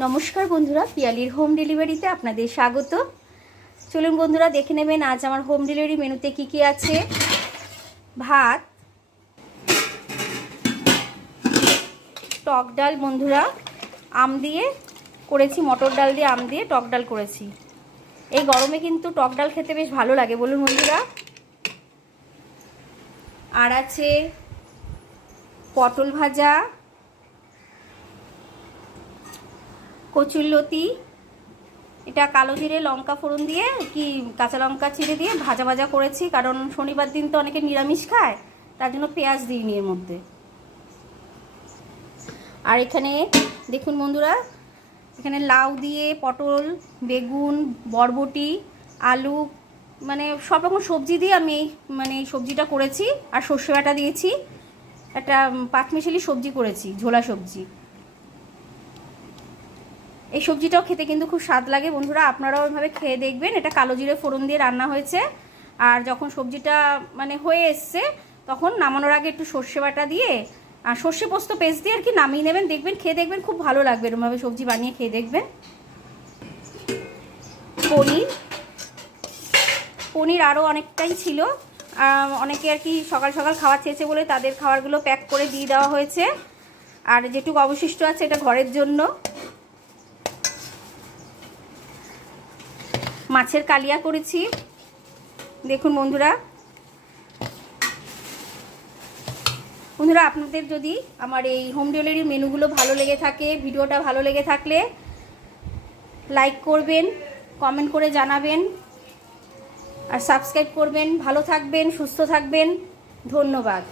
নমস্কার বন্ধুরা, পিয়ালির হোম ডেলিভারিতে আপনাদের স্বাগত। চলুন বন্ধুরা, দেখে নেবেন আজ আমার হোম ডেলিভারি মেনুতে কি কি আছে। ভাত, টক ডাল বন্ধুরা, আম দিয়ে করেছি, মটর ডাল দিয়ে আম দিয়ে টক ডাল করেছি। এই গরমে কিন্তু টক ডাল খেতে বেশ ভালো লাগে, বলুন বন্ধুরা। আর আছে পটল ভাজা, কচুরলতি, এটা কালো জিরে লঙ্কা ফোড়ন দিয়ে কি কাঁচা লঙ্কা চিড়ে দিয়ে ভাজা ভাজা করেছি, কারণ শনিবার দিন তো অনেকে নিরামিষ খায়, তার জন্য পেঁয়াজ দিইনি এর মধ্যে। আর এখানে দেখুন বন্ধুরা, এখানে লাউ দিয়ে, পটল, বেগুন, বরবটি, আলু, মানে সব রকম সবজি দিয়ে আমি এই সবজিটা করেছি। আর সর্ষে বাটা দিয়েছি, একটা পাঁচমিশালি সবজি করেছি, ঝোলা সবজি। এই সবজিটাও খেতে কিন্তু খুব স্বাদ লাগে বন্ধুরা, আপনারাও ওইভাবে খেয়ে দেখবেন। এটা কালো জিরে ফোড়ন দিয়ে রান্না হয়েছে। আর যখন সবজিটা হয়ে এসছে, তখন নামানোর আগে একটু সর্ষে বাটা দিয়ে আর সর্ষে পোস্ত পেস্ট দিয়ে আর কি নামিয়ে নেবেন, দেখবেন খেয়ে দেখবেন খুব ভালো লাগবে। এরকমভাবে সবজি বানিয়ে খেয়ে দেখবেন। পনির আরও অনেকটাই ছিল, অনেকে আর কি সকাল সকাল খাওয়া চেয়েছে বলে তাদের খাবারগুলো প্যাক করে দিয়ে দেওয়া হয়েছে। আর যেটুকু অবশিষ্ট আছে এটা ঘরের জন্য। মাছের কালিয়া করেছি, দেখুন বন্ধুরা। আপনাদের যদি আমার এই হোম ডেলিভারি মেনুগুলো ভালো লেগে থাকে, ভিডিওটা ভালো লেগে থাকলে লাইক করবেন, কমেন্ট করে জানাবেন, আর সাবস্ক্রাইব করবেন। ভালো থাকবেন, সুস্থ থাকবেন, ধন্যবাদ।